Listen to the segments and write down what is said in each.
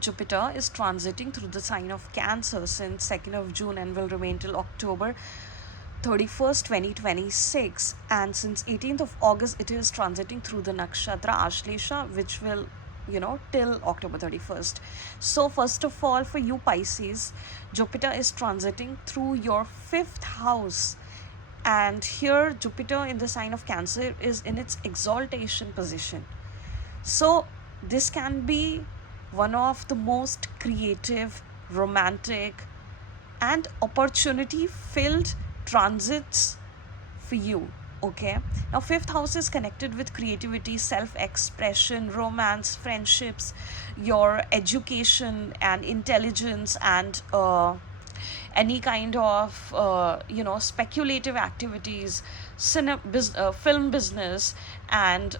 Jupiter is transiting through the sign of Cancer since 2nd of June and will remain till October 31st, 2026. And since 18th of August, it is transiting through the nakshatra Ashlesha, which will till October 31st. So first of all, for you Pisces, Jupiter is transiting through your 5th house, and here Jupiter in the sign of Cancer is in its exaltation position. So this can be one of the most creative, romantic, and opportunity filled transits for you. Okay, now 5th house is connected with creativity, self expression, romance, friendships, your education and intelligence, and any kind of speculative activities, film business, and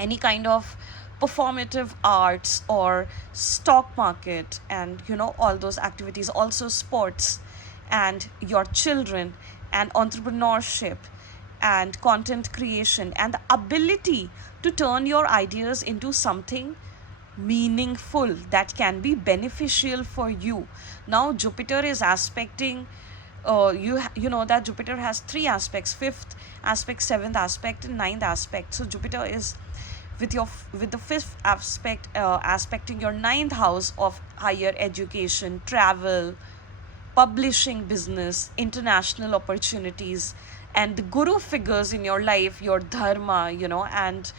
any kind of performative arts or stock market, and all those activities, also sports, and your children, and entrepreneurship, and content creation, and the ability to turn your ideas into something meaningful that can be beneficial for you. Now Jupiter is aspecting, you know that Jupiter has three aspects: 5th aspect, 7th aspect, and 9th aspect. So Jupiter is with the 5th aspect, aspecting your 9th house of higher education, travel, publishing business, international opportunities, and the guru figures in your life, your dharma, and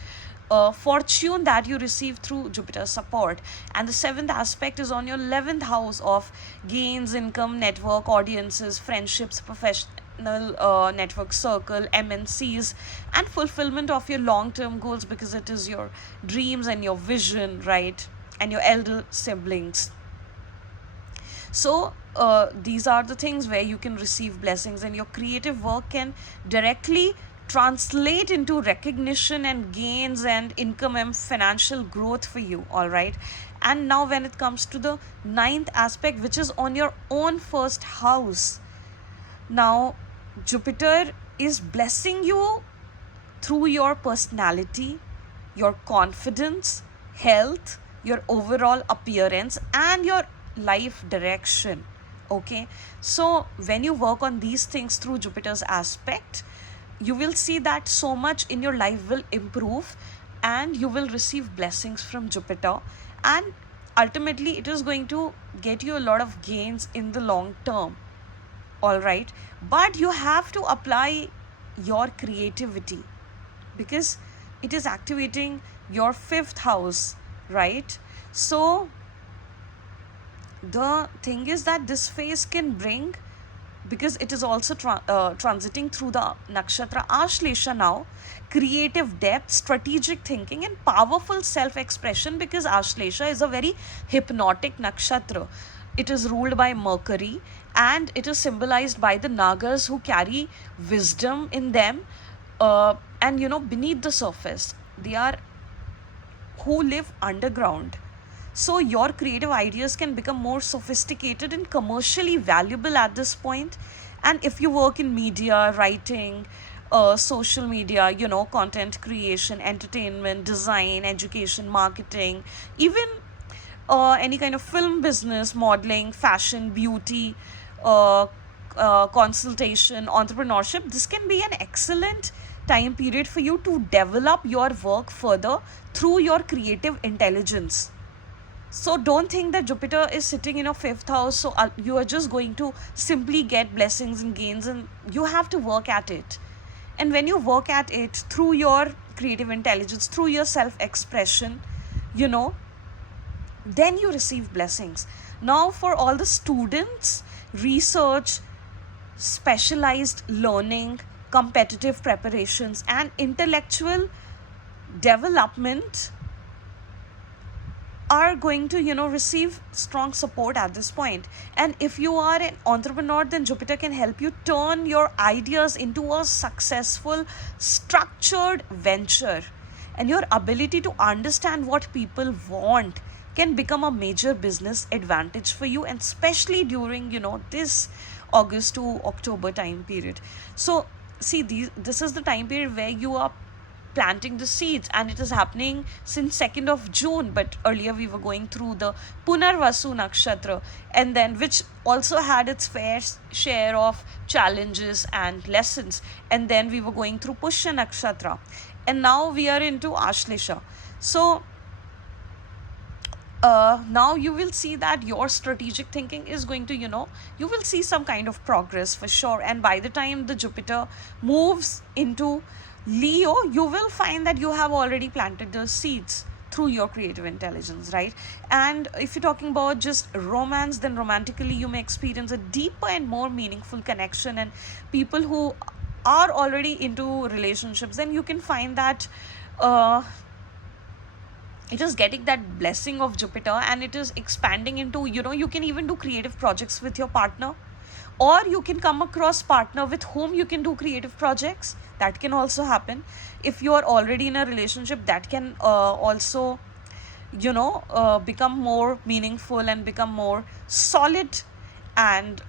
fortune that you receive through Jupiter's support. And the 7th aspect is on your 11th house of gains, income, network, audiences, friendships, professional network circle, MNCs, and fulfillment of your long term goals, because it is your dreams and your vision, right? And your elder siblings. So these are the things where you can receive blessings, and your creative work can directly translate into recognition and gains and income and financial growth for you. All right. And now when it comes to the 9th aspect, which is on your own 1st house, now Jupiter is blessing you through your personality, your confidence, health, your overall appearance, and your life direction. Okay, so when you work on these things through Jupiter's aspect, you will see that so much in your life will improve, and you will receive blessings from Jupiter, and ultimately it is going to get you a lot of gains in the long term. All right, but you have to apply your creativity, because it is activating your 5th house, right? So the thing is that this phase can bring, because it is also transiting through the nakshatra Ashlesha now, creative depth, strategic thinking, and powerful self-expression, because Ashlesha is a very hypnotic nakshatra. It is ruled by Mercury, and it is symbolized by the Nagas who carry wisdom in them, and beneath the surface they are who live underground. So your creative ideas can become more sophisticated and commercially valuable at this point. And if you work in media, writing, social media, content creation, entertainment, design, education, marketing, even any kind of film business, modeling, fashion, beauty, uh, consultation, entrepreneurship, this can be an excellent time period for you to develop your work further through your creative intelligence. So don't think that Jupiter is sitting in your 5th house, so you are just going to simply get blessings and gains, and you have to work at it. And when you work at it through your creative intelligence, through your self expression, then you receive blessings. Now, for all the students, research, specialized learning, competitive preparations, and intellectual development are going to receive strong support at this point. And if you are an entrepreneur, then Jupiter can help you turn your ideas into a successful structured venture, and your ability to understand what people want can become a major business advantage for you, and especially during this August to October time period. So see, this is the time period where you are planting the seeds, and it is happening since 2nd of June. But earlier we were going through the Punarvasu nakshatra, and then which also had its fair share of challenges and lessons, and then we were going through Pushya nakshatra, and now we are into Ashlesha. So now you will see that your strategic thinking is going to, you will see some kind of progress for sure. And by the time the Jupiter moves into Leo, you will find that you have already planted the seeds through your creative intelligence, right? And if you're talking about just romance, then romantically you may experience a deeper and more meaningful connection. And people who are already into relationships, then you can find that it is getting that blessing of Jupiter, and it is expanding into, you can even do creative projects with your partner, or you can come across partner with whom you can do creative projects. That can also happen. If you are already in a relationship, that can also become more meaningful and become more solid, and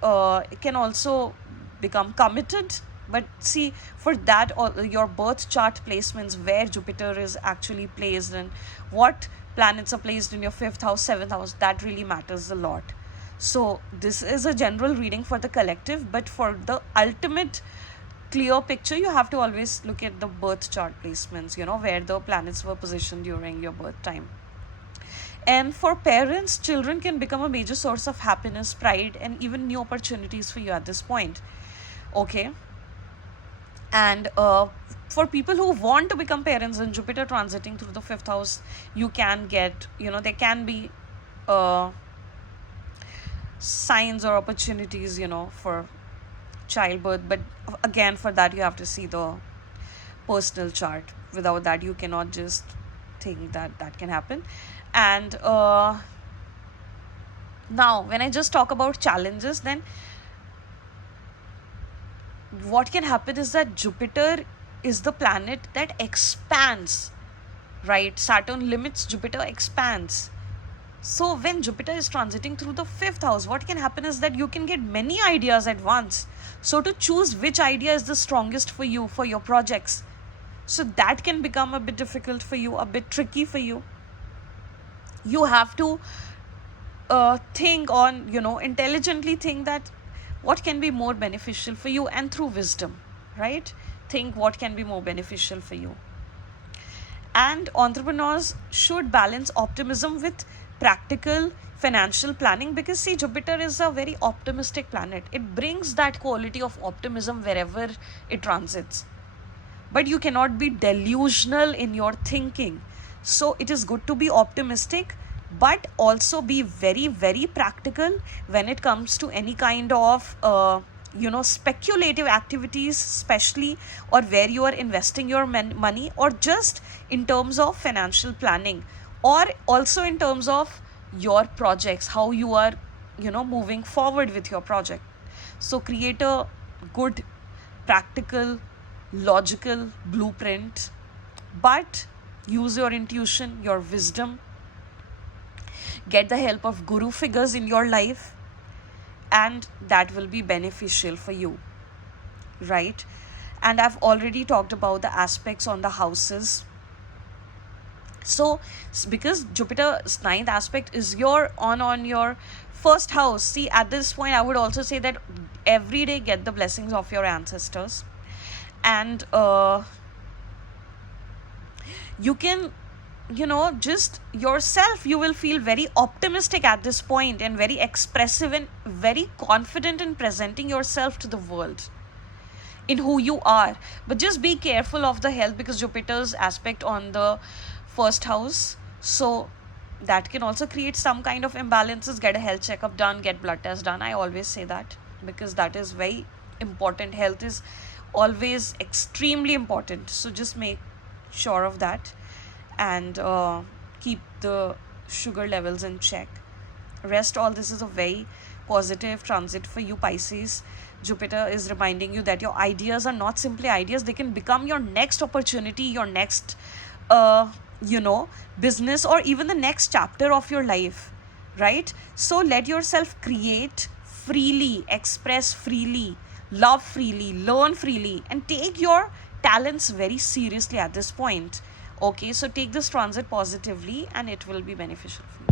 it can also become committed. But see, for that, your birth chart placements, where Jupiter is actually placed and what planets are placed in your 5th house, 7th house, that really matters a lot. So this is a general reading for the collective, but for the ultimate clear picture, you have to always look at the birth chart placements, where the planets were positioned during your birth time. And for parents, children can become a major source of happiness, pride, and even new opportunities for you at this point. Okay. And for people who want to become parents, and Jupiter transiting through the 5th house, you can get, there can be signs or opportunities, for childbirth. But again, for that, you have to see the personal chart. Without that, you cannot just think that that can happen. And now, when I just talk about challenges, then what can happen is that Jupiter is the planet that expands, right? Saturn limits, Jupiter expands. So when Jupiter is transiting through the 5th house, what can happen is that you can get many ideas at once. So to choose which idea is the strongest for you, for your projects, so that can become a bit difficult for you, a bit tricky for you. You have to think on, intelligently think that what can be more beneficial for you, and through wisdom, right? Think what can be more beneficial for you. And entrepreneurs should balance optimism with practical financial planning, because see, Jupiter is a very optimistic planet. It brings that quality of optimism wherever it transits. But you cannot be delusional in your thinking. So it is good to be optimistic, but also be very, very practical when it comes to any kind of speculative activities, especially, or where you are investing your money, or just in terms of financial planning, or also in terms of your projects, how you are moving forward with your project. So create a good, practical, logical blueprint, but use your intuition, your wisdom. Get the help of guru figures in your life, and that will be beneficial for you, right? And I've already talked about the aspects on the houses. So because Jupiter's 9th aspect is on your 1st house, see, at this point I would also say that every day get the blessings of your ancestors, and you can just yourself, you will feel very optimistic at this point, and very expressive, and very confident in presenting yourself to the world in who you are. But just be careful of the health, because Jupiter's aspect on the 1st house, so that can also create some kind of imbalances. Get a health checkup done, get blood test done. I always say that, because that is very important. Health is always extremely important, so just make sure of that, and keep the sugar levels in check. Rest all, this is a very positive transit for you, Pisces. Jupiter is reminding you that your ideas are not simply ideas, they can become your next opportunity, your next business, or even the next chapter of your life, right? So let yourself create freely, express freely, love freely, learn freely, and take your talents very seriously at this point. Okay, so take this transit positively and it will be beneficial for you.